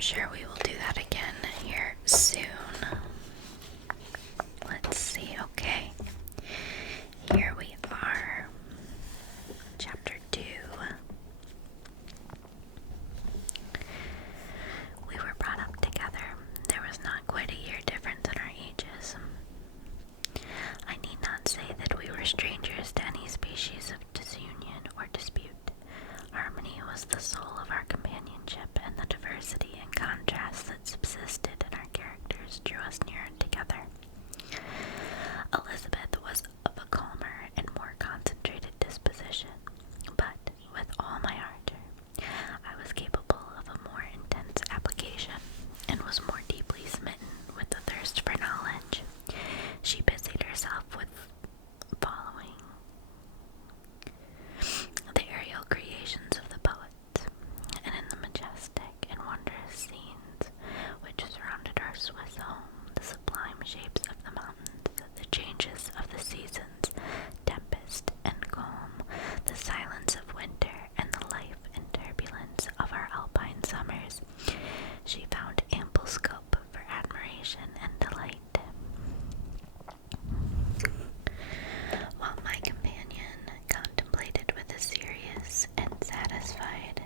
sure we will do that again here soon. Let's see, okay. Here we are. Chapter 2. We were brought up together. There was not quite a year difference in our ages. I need not say that we were strangers to any species of disunion or dispute. Harmony was the soul of our companionship, and the diversity and contrast that subsisted in our characters drew us nearer together. Elizabeth was of a calmer and more concentrated disposition, but with all my ardor, I was capable of a more intense application, and was more deeply smitten with the thirst for knowledge. She busied herself with following the aerial creations of the poets, and in the majestic and wondrous scenes which surrounded our Swiss home, the sublime shapes of the mountains, the changes of the seasons, tempest and calm, the silence of winter, and the life and turbulence of our alpine summers, she found ample scope for admiration and delight. While my companion contemplated with a serious and satisfied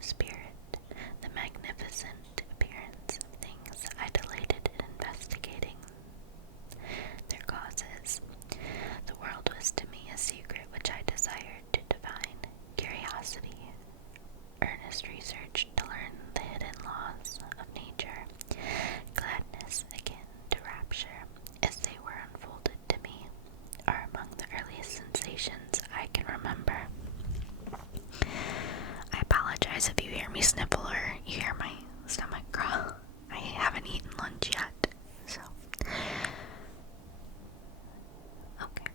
spirit the magnificent appearance of things, I delighted in investigating their causes. The world was to me a secret which I desired to divine. Curiosity, earnest research to learn the hidden laws of nature, gladness akin to rapture as they were unfolded to me, are among the earliest sensations I can remember. I apologize if you hear me sniffle or you hear my stomach growl. I haven't eaten lunch yet, so. Okay.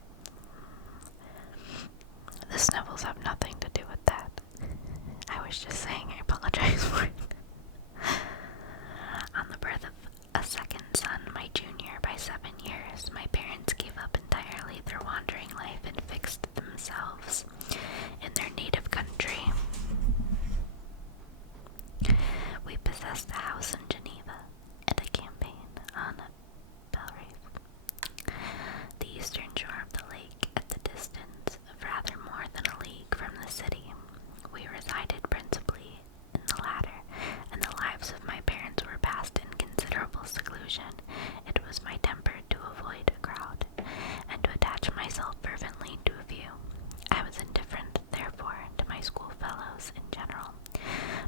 The sniffles have nothing to do with that. I was just saying I apologize for it. On the birth of a second son, my junior by 7 years, my parents gave up entirely their wandering life and fixed themselves in their native country. We possessed a house in Geneva and a campaign on Belrive, the eastern shore of the lake, at the distance of rather more than a league from the city. We resided principally in the latter, and the lives of my parents were passed in considerable seclusion. It was my temper to avoid a crowd, and to attach myself fervently to a few. I was indifferent, therefore, to my schoolfellows in general,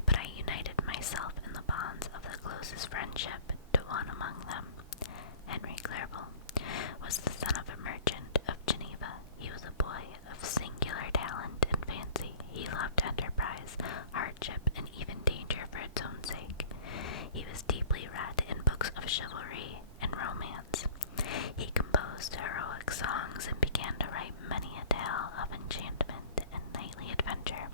but I united myself in the bonds of the closest friendship to one among them. Henry Clerval was the son of a merchant of Geneva. He was a boy of singular talent and fancy. He loved enterprise, hardship, and even danger for its own sake. He was deeply read in books of chivalry and romance. He composed heroic songs and began to write many a tale of enchantment and knightly adventure.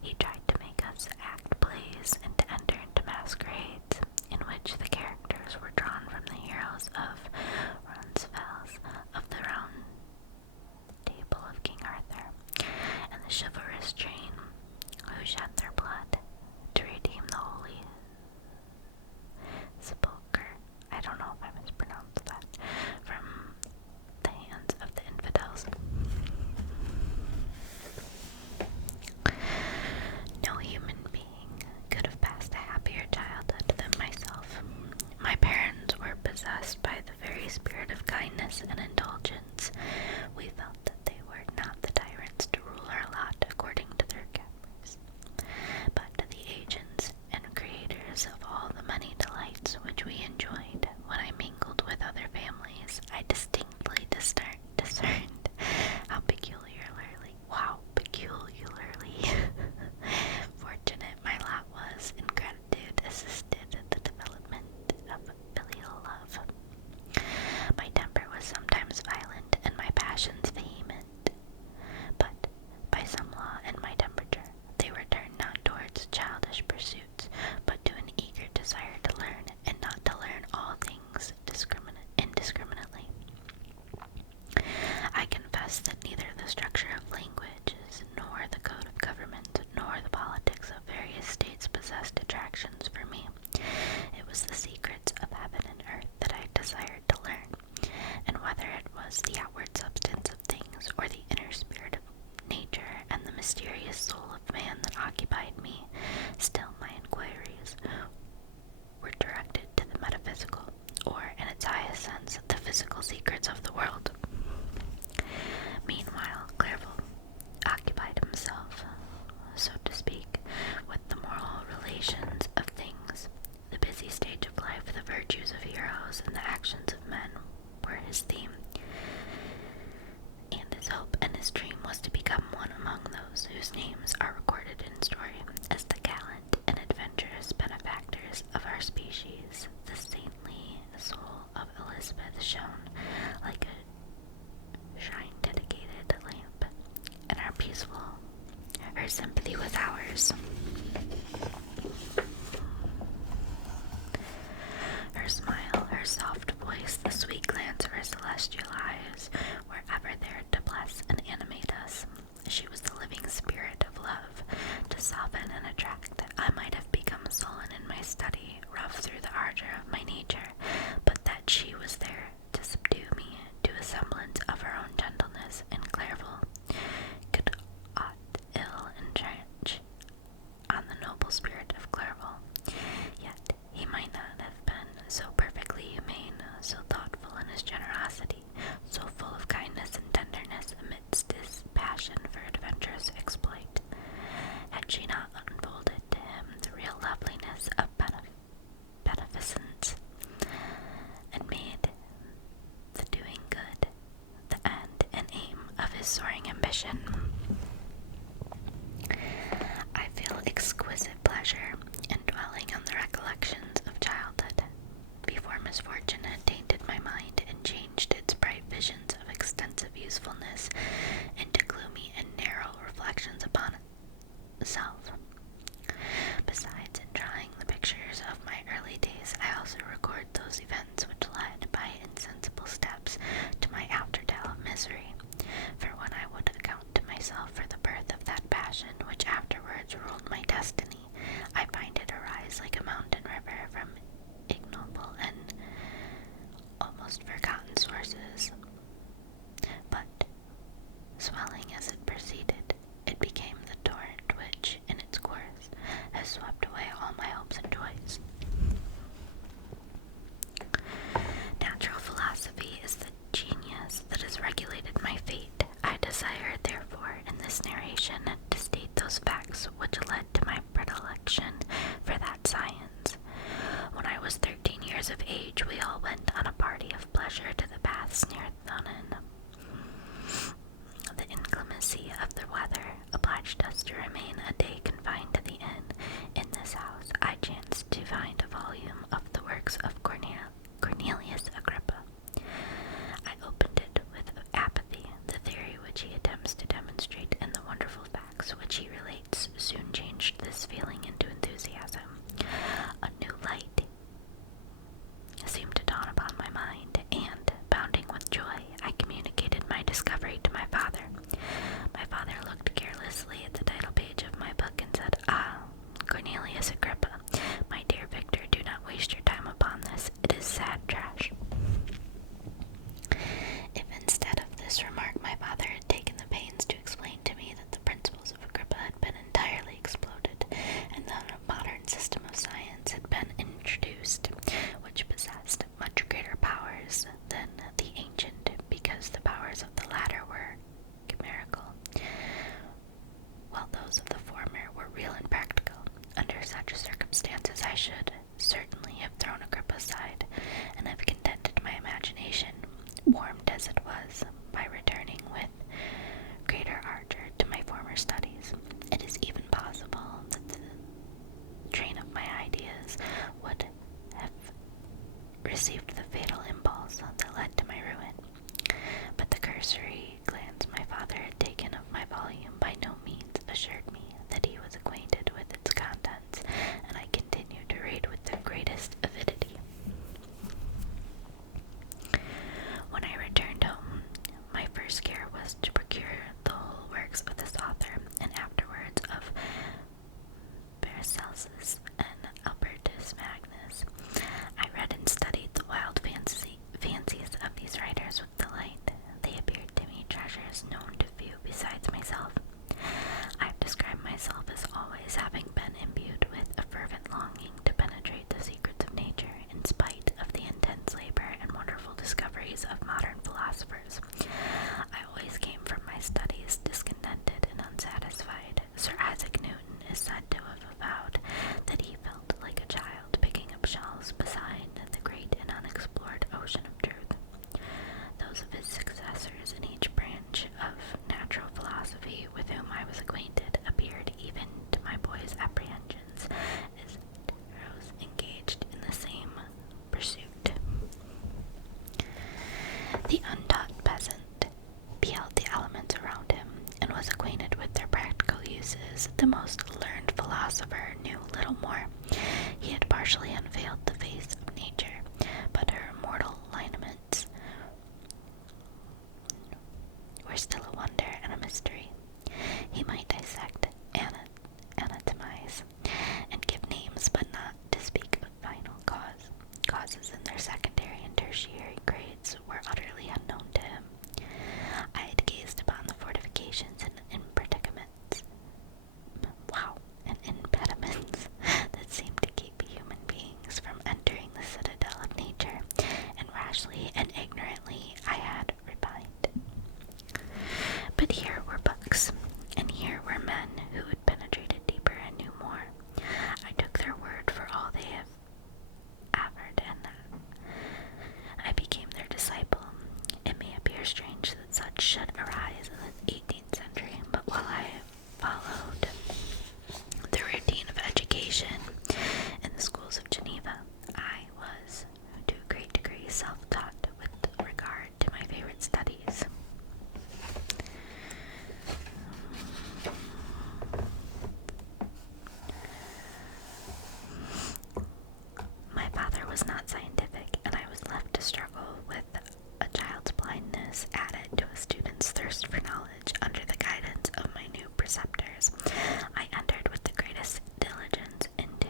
He tried to make us act plays and to enter into masquerades in which the characters were drawn from the heroes of Roncesvalles, was the secrets of heaven and earth that I desired to learn, and whether it was the outward substance of things or the inner spirit of nature and the mysterious soul of man that occupied me, still my inquiries were directed to the metaphysical, or in its highest sense, the physical secrets of the world. Meanwhile, Clerval occupied himself, so to speak, with the moral relations of things. The busy stage of life, the virtues of heroes, and the actions of men were his theme, and his hope and his dream was to become one among those whose names are recorded in story as the gallant and adventurous benefactors of our species. The saintly soul of Elizabeth shone like a shrine-dedicated lamp, and our peaceful, her sympathy was ours. Her smile, her soft voice, the sweet glance of her celestial eyes were ever there to bless and animate us. She was the living spirit of love, to soften and attract. I might have become sullen in my study, rough through the ardor of my nature, but that she was there to subdue me to a semblance of her own gentleness and Clerval could aught ill entrench on the noble spirit of Clerval. Yet he might not have been so perfectly humane, so thoughtful in his generosity, so full of kindness and tenderness amidst his passion for adventurous exploit, had she not unfolded to him the real loveliness of beneficence, and made the doing good the end and aim of his soaring ambition. I feel exquisite pleasure in dwelling on the recollections of childhood, before misfortune had tainted my mind and changed its bright visions of extensive usefulness into gloomy and narrow reflections upon itself. Besides, in drawing the pictures of my early days, I also record those events which led by insensible steps to my after-tale of misery. For when I would account to myself for the birth of that passion which afterwards ruled my destiny, I find it arise like a mountain river from ignoble and almost forgotten sources. But, swelling as it proceeded, it became the torrent which, in its course, has swept away all my hopes and joys. Natural philosophy is the genius that has regulated my fate. I desire, therefore, in this narration, to state those facts which led to my predilection for that science. When I was 13 years of age, we all went on a party of pleasure to the baths near Thunen. The inclemency of the weather obliged us to remain a day confined to the inn. In this house I chanced to find a volume of the works of Cornelius Agrippa. I opened it with apathy. The theory which he attempts to demonstrate and the wonderful facts which he relates soon changed this feeling into enthusiasm. A new light seemed to dawn upon my mind, and, bounding with joy, I communicated my discovery to my father. My father looked carelessly at the title page of my book and said, "Ah, Cornelius Agrippa, my dear Victor, do not waste your time upon this. It is sad trash." If instead of this remark my father had taken the pains to explain to me that the principles of Agrippa had been entirely exploded, and that a modern system of science had been introduced, which possessed much greater powers than the ancient, because the powers of the latter were chimerical, while those of the former were real and practical. Under such circumstances I should certainly have thrown Agrippa aside, and have contented my imagination, warmed as it was, by returning with greater ardor to my former studies. It is even possible that the train of my ideas would have received the fatal impulse that led to my ruin. But the cursory glance my father had taken of my volume by no means assured me that he was acquainted with its contents, and I continued to read with the greatest avidity. When I returned home, my first care was to procure the whole works of this author, and afterwards of Paracelsus and Albertus Magnus. said to have avowed that he felt like a child picking up shells beside the great and unexplored ocean of truth. Those of his successors in each branch of natural philosophy with whom I was acquainted appeared, even to my boy's apprehensions, as heroes engaged in the same pursuit. The untaught peasant beheld the elements around him and was acquainted with their practical uses. The most learned philosopher knew little more. He had partially unveiled the face of nature, but her immortal lineaments were still a wonder and a mystery. He might dissect, anatomize, and give names, but not to speak of final causes in their secondary and tertiary grades were utterly unknown to him. I had gazed upon the fortifications and impediments that seemed to keep human beings from entering the citadel of nature, and rashly and ignorantly I had repined. But here were books, and here were men who had penetrated deeper and knew more. I took their word for all they have averred, and I became their disciple. It may appear strange that such should arise in the 18th century, but while I followed the routine of education in the schools of Geneva, I was, to a great degree, self-taught with regard to my favorite studies. My father was not scientific, and I was left to struggle with a child's blindness added to a student's thirst for knowledge under the guidance of my new preceptors. I entered with the greatest diligence into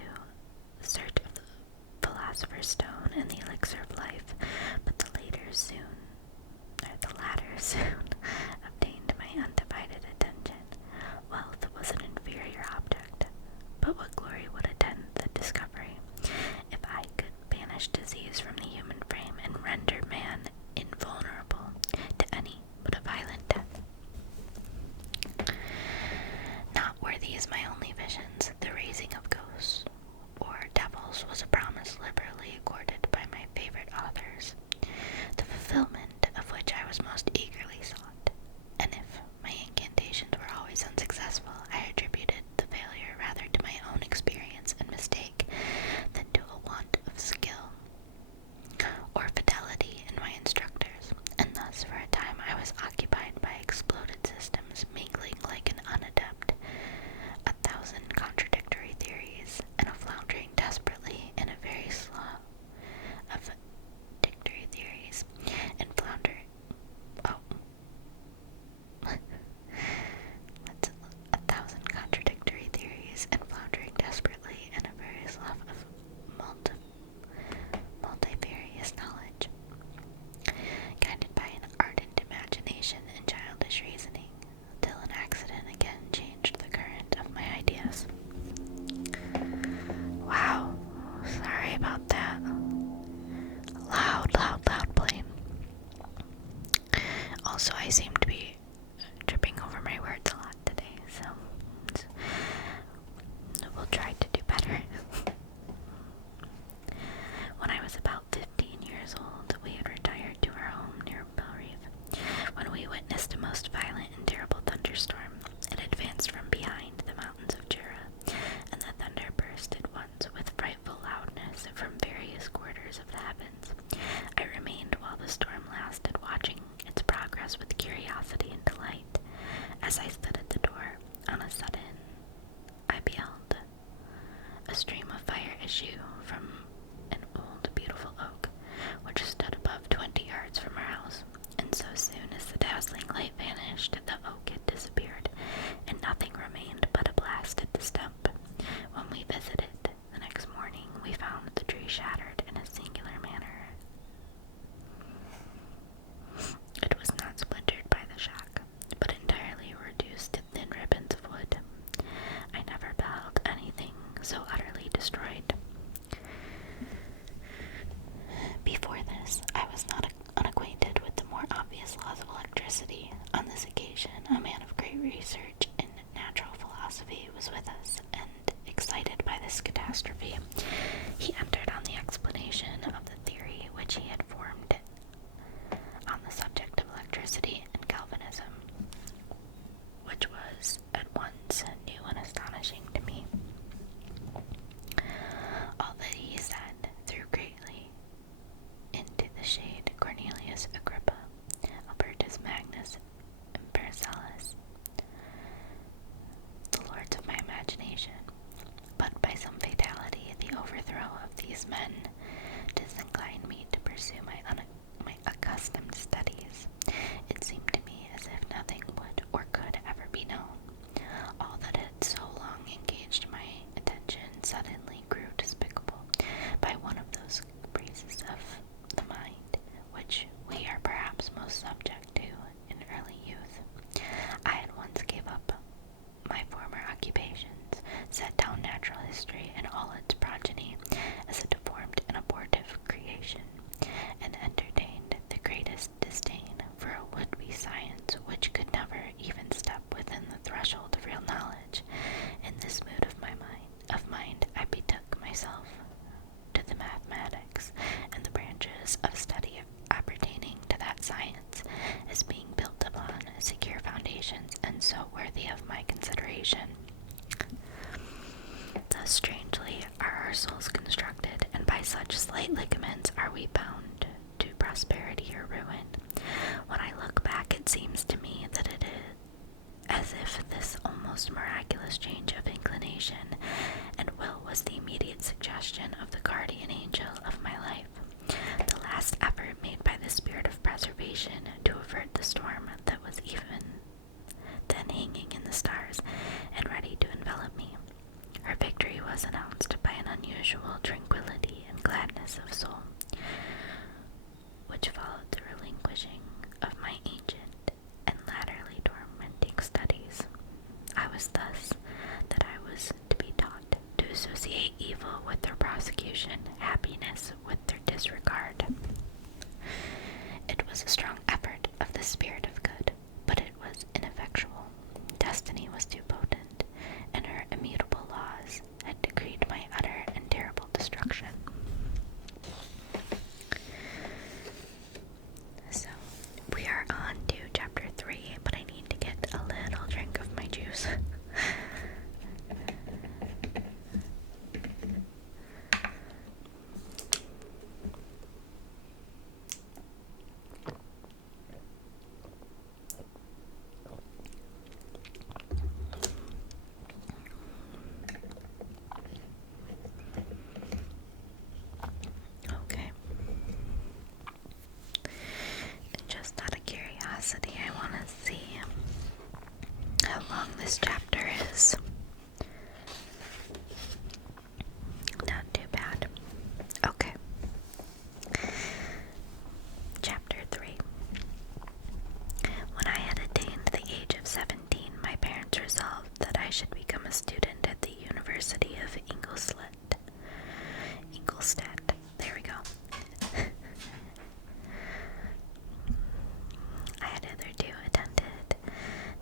search of the philosopher's stone and the elixir of life, but the latter soon obtained my undivided attention. Wealth was an inferior object, but what glory would attend the discovery? If I could banish disease from the human frame and render man invulnerable to any but a violent death. Not were these my only visions. The raising of ghosts or devils was a promise liberally accorded by my favorite authors, the fulfillment of which I was most eagerly sought, and if my incantations were always unsuccessful, I attributed the failure rather to my own experience and mistake than to a want of skill or fidelity in my instructors, and thus for a time I was occupied by exploded systems, mingling like an unadept 1,000 contradictory theories, and floundering desperately in a very slow of dictory theories, and floundering, that's 1,000 contradictory theories, and floundering desperately in a very slough of multifarious knowledge, guided by an ardent imagination and childish reasoning, till an accident again changed the current of my ideas. Wow, sorry about that. Loud plane. Also, I seem to be tripping over my words a lot today, so we'll try to do better. When I was about 15 years old, we had retired to our home near Belrive, when we witnessed a most violent and terrible thunderstorm. It advanced from behind the mountains of Jura, and the thunder burst at once with frightful loudness from various quarters of the heavens. I remained while the storm lasted, watching its progress with curiosity and delight. As I stood at the door, on a sudden, I beheld a stream of fire issue from an old, beautiful oak, which stood above 20 yards from our house, and so soon as the dazzling light vanished, the oak had disappeared, and nothing remained but a blasted stump. When we visited the next morning, we found the tree shattered in a singular manner. It was not splintered by the shock, but entirely reduced to thin ribbons of wood. I never beheld anything so utterly destroyed. Before this, I was not unacquainted with the more obvious laws of electricity. On this occasion, a man of great research in natural philosophy was with was, and excited by this catastrophe, he entered on the explanation of the theory which he had formed on the subject of electricity and Calvinism, which was at once new and astonishing to me. All that he said threw greatly into the shade Cornelius Agrippa, Albertus Magnus, and Paracelsus, the lords of my imagination. But by some fatality, the overthrow of these men disinclined me to pursue my accustomed studies. It seemed to me as if nothing would or could ever be known. All that had so long engaged my attention suddenly grew despicable by one of those caprices of the mind which we are perhaps most subject to in early youth. I at once gave up my former occupations, set down natural history and all its progeny as a deformed and abortive creation, and entertained the greatest disdain for a would-be science which could never even step within the threshold of real knowledge. In this mood of mind, I betook myself to the mathematics and the branches of study appertaining to that science, as being built upon secure foundations and so worthy of my consideration. Thus strangely are our souls constructed, and by such slight ligaments are we bound to prosperity or ruin. When I look back, it seems to me that it is as if this almost miraculous change of inclination and will was the immediate suggestion of the guardian angel of my life, the last effort made by the spirit of preservation to avert the storm that was even then hanging in the stars and ready to envelop me. Her victory was announced by an unusual tranquillity and gladness of soul, which followed the relinquishing of my ancient and latterly tormenting studies. I was thus that I was to be taught to associate evil with their prosecution, happiness with their disregard. It was a strong effort of the spirit of good, but it was ineffectual. Destiny was too potent, and her immutable laws had decreed my utter and terrible destruction. So, we are on to chapter 3, but I need to get a little drink of my juice. Okay. And just out of curiosity, I want to see how long this chapter is. Not too bad. Okay. Chapter 3. When I had attained the age of 17, my parents resolved that I should become a student at the University of Ingolstadt. There we go. I had hitherto attended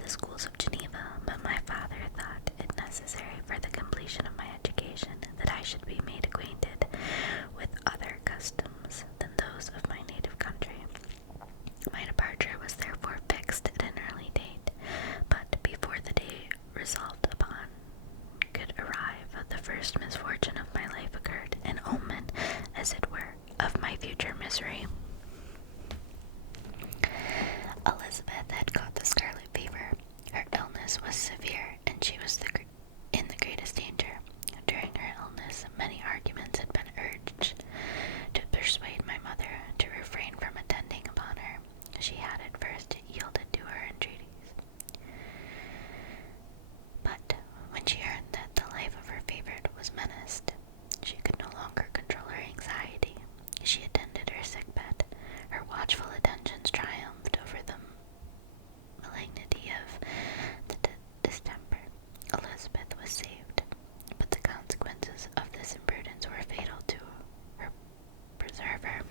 the schools of Geneva, but my father thought it necessary for the completion of my education that I should be made acquainted with other customs than those of my native country. My departure was therefore fixed at an early date, but before the day resolved upon could arrive, the first misfortune of my life occurred, an omen, as it were, of my future misery. Elizabeth had caught the scarlet fever. Her illness was severe, and she was in the greatest danger. During her illness, many arguments had been urged to persuade my mother to refrain from attending upon her. She had at first yielded to her entreaties, but when she heard that the life of her favorite was menaced, she could no longer control her anxiety. She attended her sick bed. Her watchful attentions triumphed over the malignity of the distemper. Elizabeth was saved, but the consequences of this imprudence were fatal to her preserver.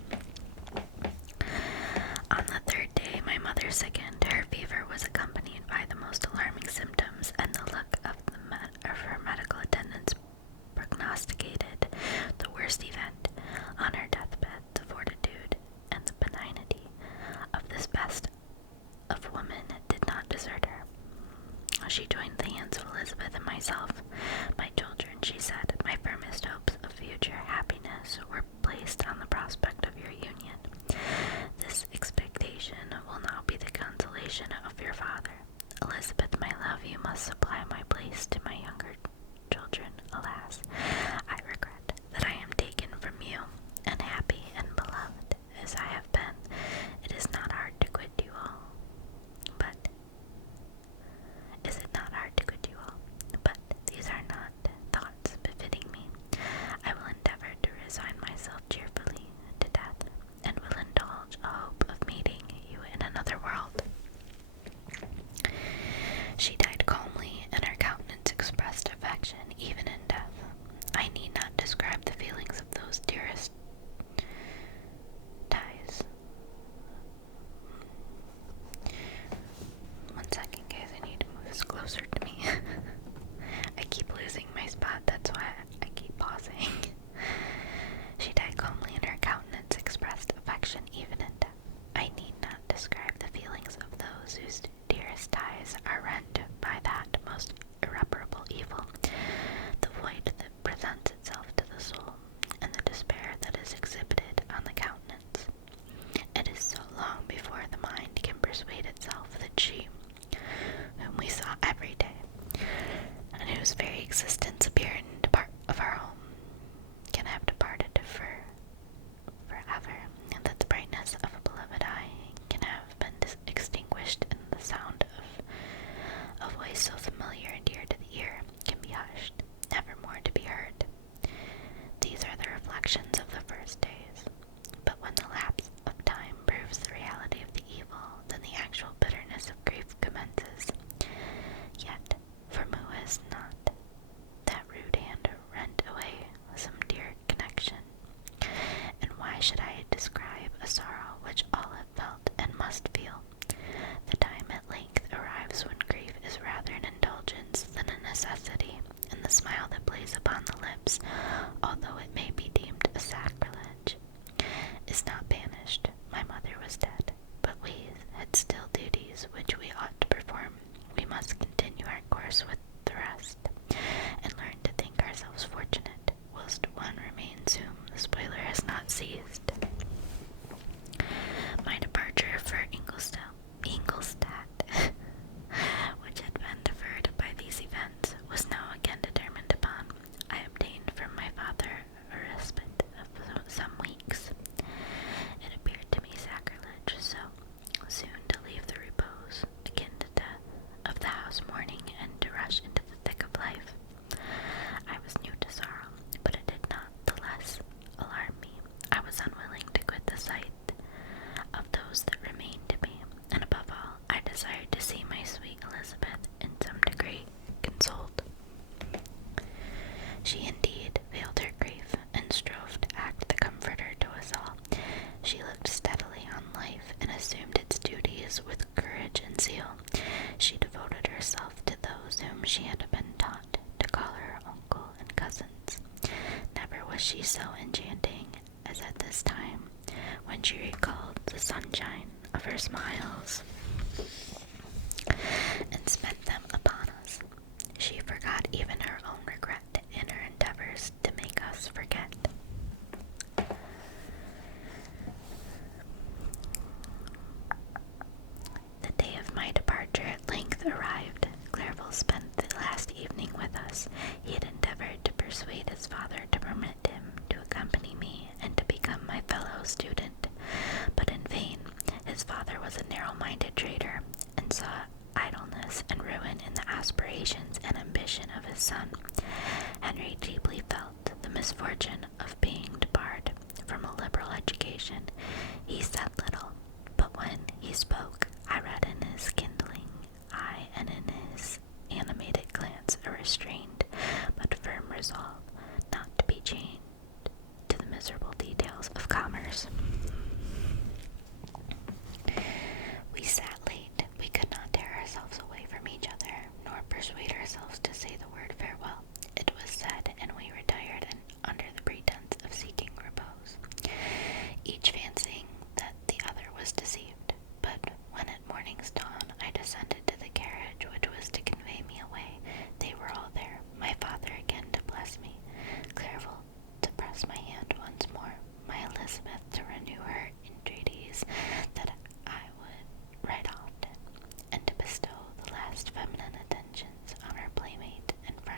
On the third day, my mother sickened. Her fever was accompanied by the most alarming symptoms, and the look of her medical heard. These are the reflections of the first days. But when the lapse of time proves the reality of the evil, then the actual bitterness of grief commences. Yet, from who has not that rude hand rent away some dear connection? And why should I describe a sorrow which all have felt and must feel? The time at length arrives when grief is rather an indulgence than a necessity, and the smile that plays upon the lips, although it may be deemed a sacrilege, is not banished. My mother was dead, but we had still duties which we ought to perform. We must continue our course with the rest, and learn to think ourselves fortunate, whilst one remains whom the spoiler has not seized. My departure for Ingolstadt, which had been deferred by these events, was now again determined upon. I obtained from my father a respite of some weeks. It appeared to me sacrilege so soon to leave the repose, akin to death, of the house mourning, and to rush into the thick of life. I was new to sorrow, but it did not the less alarm me. I was unwilling to quit the sight of those that remained to me, and above all, I desired to see my sweet Elizabeth in some degree consoled. She indeed veiled her grief, and strove to act the comforter to us all. She looked steadily on life, and assumed its duties with courage and zeal. She devoted herself to those whom she had been taught to call her uncle and cousins. Never was she so enchanting as at this time, when she recalled the sunshine of her smiles, and spent them upon us. She forgot even her own regret in her endeavors to make us forget. The day of my departure at length arrived. Clerval spent the last evening with us. He had endeavored to persuade his father to permit him to accompany me and to become my fellow student, but in vain. His father was a narrow-minded trader, and saw idleness and ruin in the aspirations and ambition of his son. Henry deeply felt the misfortune of being debarred from a liberal education. He said little, but when he spoke, I read in his kindling eye and in his animated glance a restrained but firm resolve not to be chained to the miserable details of commerce. We sat late. We could not tear ourselves away from each other, nor persuade ourselves to say the word farewell. It was said, and we retired under the pretense of seeking repose, each fancying that the other was deceived. But when at morning's dawn I descended to the carriage which was to convey me away, they were all there. My father again to bless me, Clerval to press my hand once more, my Elizabeth to renew her entreaties that I would write often, and to bestow the last feminine attentions on her playmate and friend.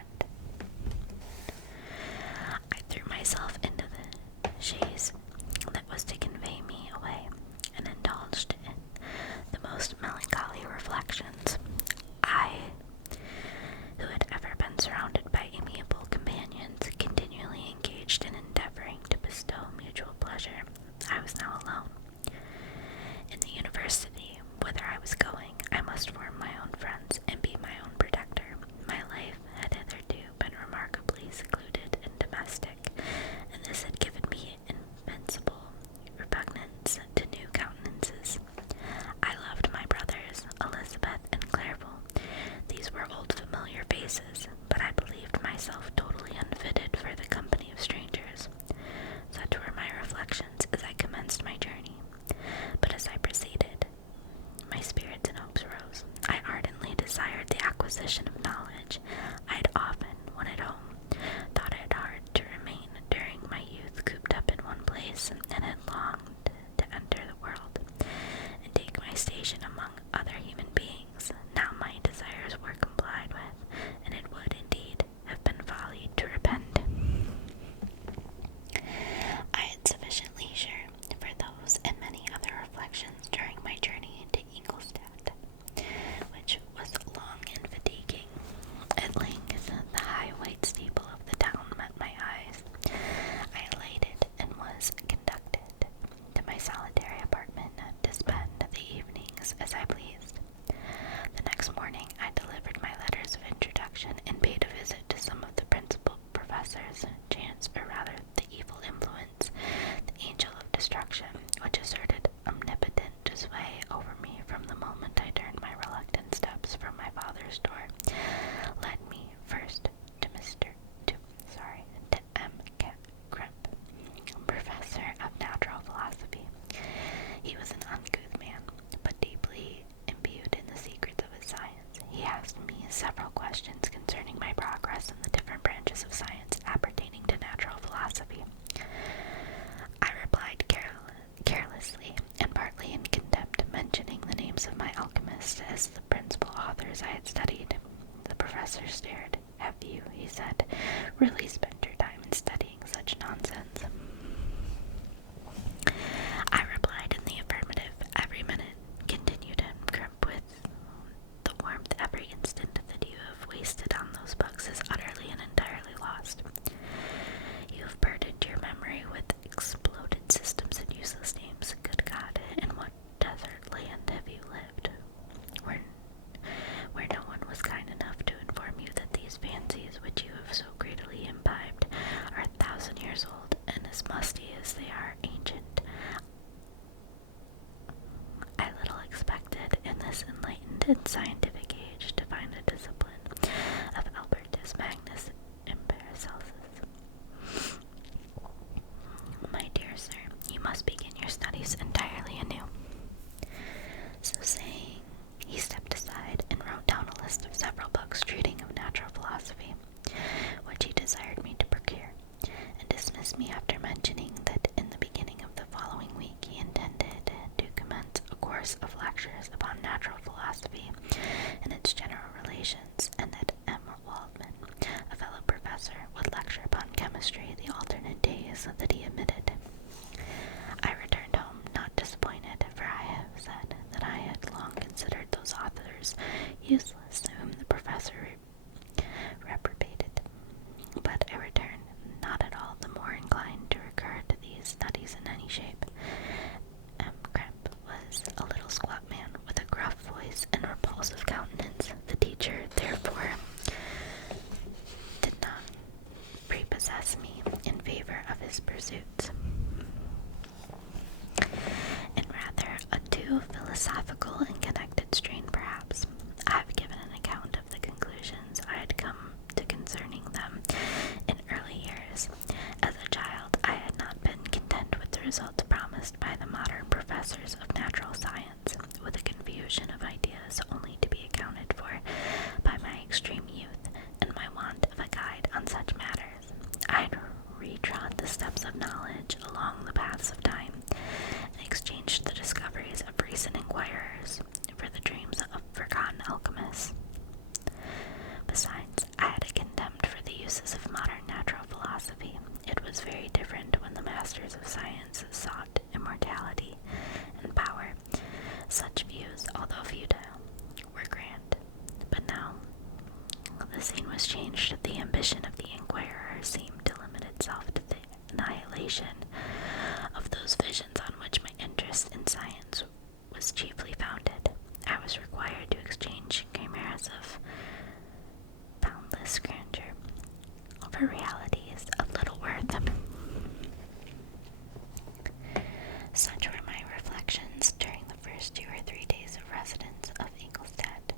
professor's chance, or rather the evil influence, the angel of destruction, which asserted omnipotent sway over me from the moment I turned my reluctant steps from my father's door, led me first to M. Kemp, professor of natural philosophy. He was an uncouth man, but deeply imbued in the secrets of his science. He asked me several questions concerning my progress in the different branches of science appertaining to natural philosophy. I replied carelessly, and partly in contempt, mentioning the names of my alchemists as the principal authors I had studied. The professor stared. "Have you," he said, "really spent your time in studying such nonsense?" I replied in the affirmative. "Every minute," continued Kemp, with the warmth every instant that you have wasted on those books is utterly and entirely lost. You have burdened your memory with exploded systems and useless names. Good God, in what desert land have you lived, where no one was kind enough to inform you that these fancies which you have so greedily imbibed are 1,000 years old, and as musty as they are ancient? I little expected in this enlightened and scientific age to find a discipline of Albertus Magnus and Paracelsus. My dear sir, you must begin your studies entirely anew." So saying, he stepped aside and wrote down a list of several books treating of natural philosophy, which he desired me to procure, and dismissed me after mentioning that in the beginning of the following week he intended to commence a course of lectures upon natural philosophy and its general relations, and that M. Waldman, a fellow professor, would lecture upon chemistry the alternate days that he admitted. I returned home not disappointed, for I have said that I had long considered those authors useless whom the professor reprobated, but I returned not at all the more inclined to recur to these studies in any shape. M. Kemp was a little squat man with a gruff voice and repulsive countenance. The teacher, therefore, did not prepossess me in favor of his pursuits. In rather a too philosophical and connected strain, perhaps, I have given an account of the conclusions I had come to concerning them in early years. As a child, I had not been content with the results promised by the modern professors of natural science, with a confusion of ideas only to be accounted for by my extreme youth and my want of a guide on such matters. I had retrod the steps of knowledge along the paths of time, and exchanged the discoveries of recent inquirers for the dreams of forgotten alchemists. Besides, I had a contempt for the uses of modern natural philosophy. It was very different when the masters of science sought immortality and power. Such views, although futile, were grand. But now, the scene was changed. The ambition of the inquirer seemed to limit itself to the annihilation of those visions on which my interest in science was chiefly founded. I was required to exchange chimeras of boundless grandeur for realities of little worth. Such were my reflections during the first 2 or 3 days of residence of Ingolstadt,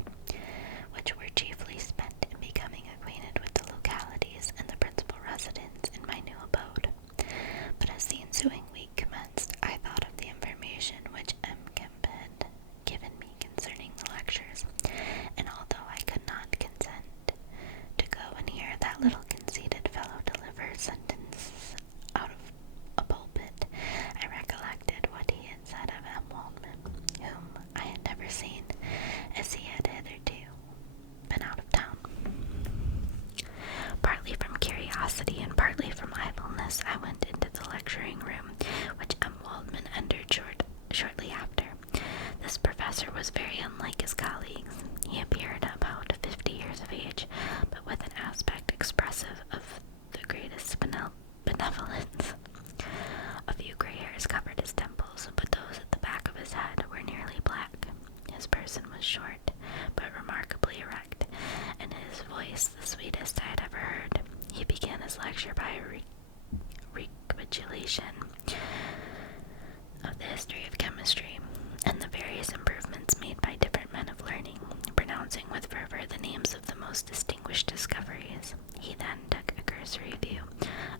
which were chiefly spent in becoming acquainted with the localities and the principal residents in my new abode. But as the ensuing week commenced, I thought of the information which M. Kemp had given me concerning the lectures, and although I could not consent to go and hear that little conceited fellow deliver sentences out of a pulpit, I recollected what he had said of M. Waldman, whom I had never seen, as he had hitherto been out of town. Partly from curiosity and partly from idleness, I went into the lecturing room, which M. Waldman entered shortly after. This professor was very unlike his colleagues. He appeared about 50 years of age, but with an aspect expressive of the greatest benevolence. A few gray hairs covered his temples, but those at the back of his head were nearly black. His person was short, but remarkably erect, and his voice the sweetest I had ever heard. He began his lecture lecture by recapitulation of the history of chemistry and the various improvements made by different men of learning, pronouncing with fervor the names of the most distinguished discoveries. He then took a cursory view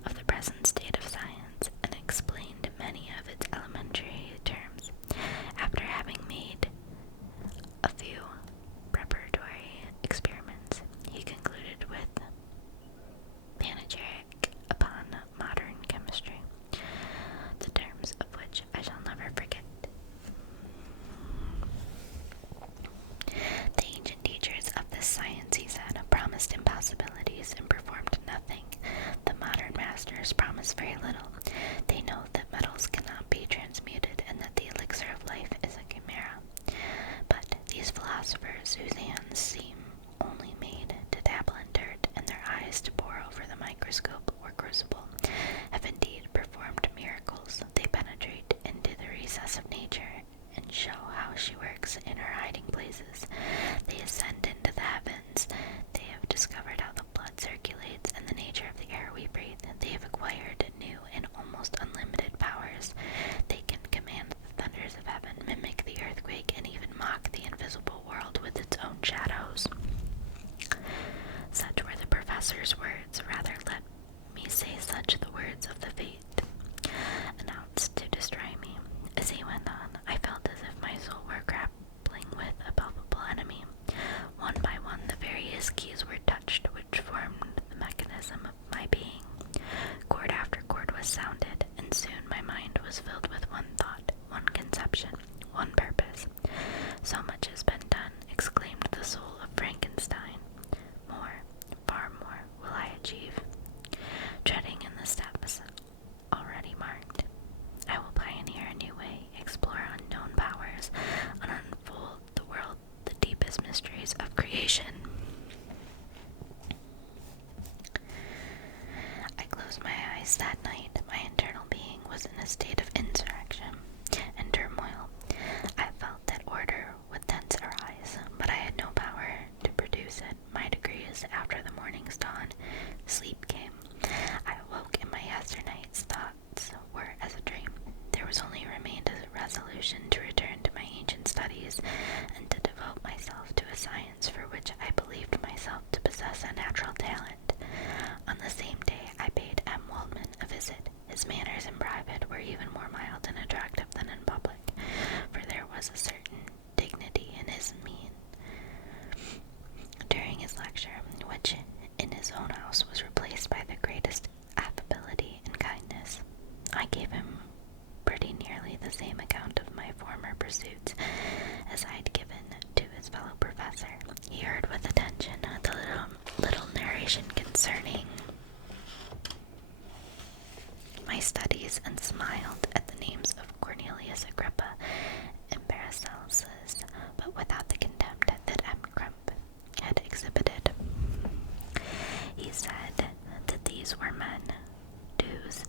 of the present state of science and explained many of its elementary terms. After having made a few preparatory experiments, he concluded with panegyric upon modern chemistry, the terms of which I shall never forget. The ancient teachers of this science, he said, promised impossibilities and performed nothing. The modern masters promise very little. They know that metals cannot be transmuted and that the elixir of life is a chimera. But these philosophers, whose hands seem only made to dabble in dirt and their eyes to pore over the microscope or crucible, have indeed performed miracles. They penetrate into the recess of nature and show how she works in her hiding places. They ascend into the heavens. They have discovered how the blood circulates and the nature of the air we breathe. They have acquired new and almost unlimited powers. They can command the thunders of heaven, mimic the earthquake, and even mock the invisible world with its own shadows. Such were the professor's words. Rather, let me say such the words of the fate announced to destroy me. As he went on, I felt as if my soul were grappling with a palpable enemy. One by one, the various keys were touched which formed the mechanism of my being. Chord after chord was sounded, and soon my mind was filled with one thought, one conception, one purpose. So much has been done, exclaimed the soul of Frankenstein. More, far more, will I achieve. Treading in the steps already marked, I will pioneer a new way, explore unknown powers, and unfold the world the deepest mysteries of creation. I closed my eyes that night. My internal being was in a state of insurrection and turmoil. I felt that order would thence arise, but I had no power to produce it. By degrees, after the morning's dawn, sleep came. I awoke, and my yesternight's thoughts were as a dream. There was only remained a resolution to return to my ancient studies and to devote myself to a science for which I believed myself to possess a natural talent. On the same day, I paid M. Waldman a visit. His manners in private were even more mild and attractive than in public, for there was a certain dignity in his mien during his lecture, which in his own house was replaced by the greatest affability and kindness. I gave him pretty nearly the same account of my former pursuits as I had given to his fellow professor. He heard with attention the little narration concerning my studies and smiled at the names of Cornelius Agrippa and Paracelsus, but without the contempt that M. Crump had exhibited. He said that these were men whose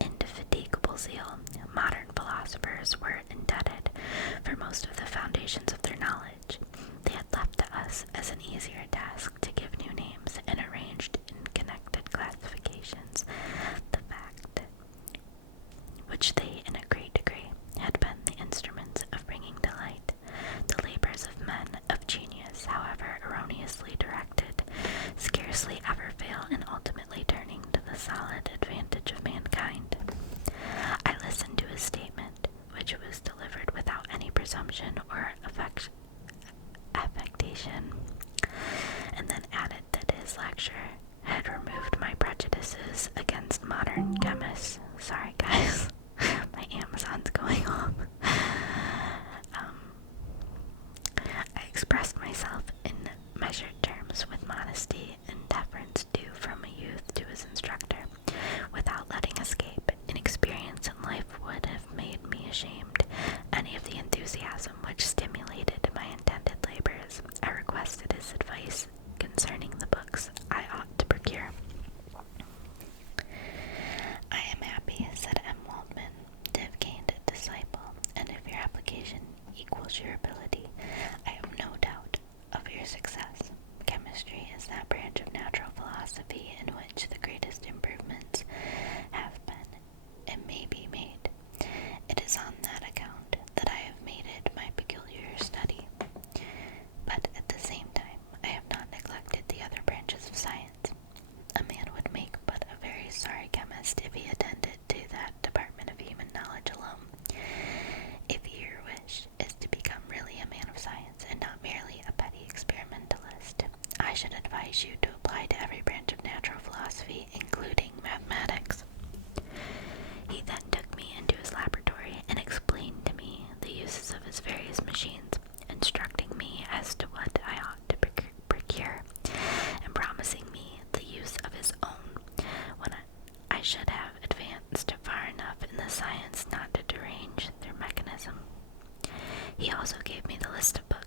indefatigable zeal modern philosophers were indebted for most of the foundations of their knowledge. They had left to us as an easier task to give new names and arranged in connected classifications the fact which they in a great degree had been the instruments of bringing to light. The labors of men of genius, however erroneously directed, scarcely ever fail in ultimately turning to the solid advantage of mankind. I listened to his statement, which was delivered without any presumption or affectation, and then added that his lecture had removed my prejudices against modern chemists. Sorry guys, my Amazon's going off. I expressed myself in measured terms with modesty and deference due from a youth to his instructor, without letting escape. Inexperience in life would have made me ashamed any of the enthusiasm which stimulated my intended labors. I requested his advice concerning the books I ought to procure. sorry chemist if he attended to that department of human knowledge alone. If your wish is to become really a man of science and not merely a petty experimentalist, I should advise you to apply to every branch of natural philosophy, including mathematics. He then took me into his laboratory and explained to me the uses of his various machines, instructing me as to what I ought to procure, and promising me the use of his own when I should have advanced far enough in the science not to derange their mechanism. He also gave me the list of books